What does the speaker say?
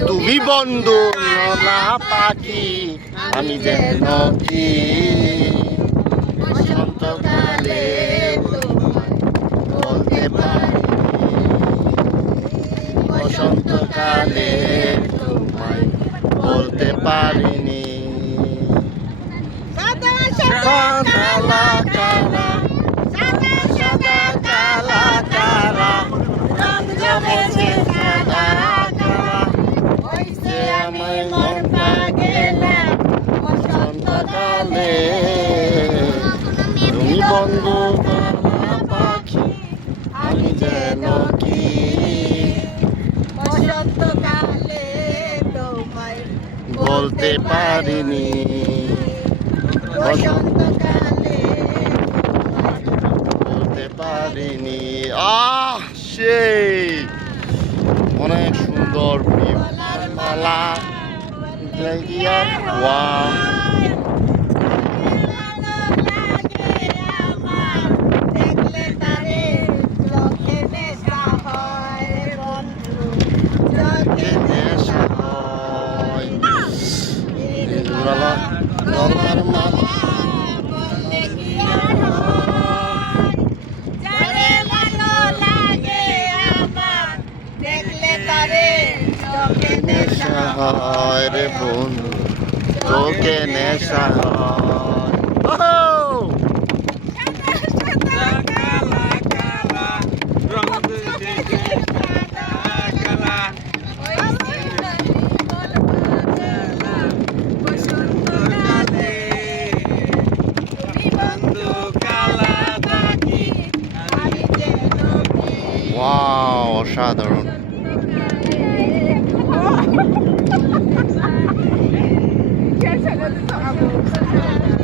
তুমি বন্ধু না পাখি আমি যেন কি বসন্তকালে বলতে পারি বসন্তকালে তোমায় বলতে পারিনি কালা কালা সাদা কালা কালা রং জমেছে সাদা কালা হইছে আমার মনটা গেলা বসন্তকালে তুমি বন্ধু কালা পাখি আমি যেন কি বসন্তকালে তোমায় বলতে পারিনি বসন্তকালে বলতে পারিনি সেই অনেক সুন্দর মালা দেখলে তারে চোখে নেশা হয় বন্ধু চোখে নেশা হয় গলার মালা বললে কি আর হয় যারে ভালো লাগে আমার দেখলে তারে চোখে নেশা নেশা হয় রে বন্ধু তোকে নেশা হয় ওয়াও অসাধারণ Quer saber do sabor?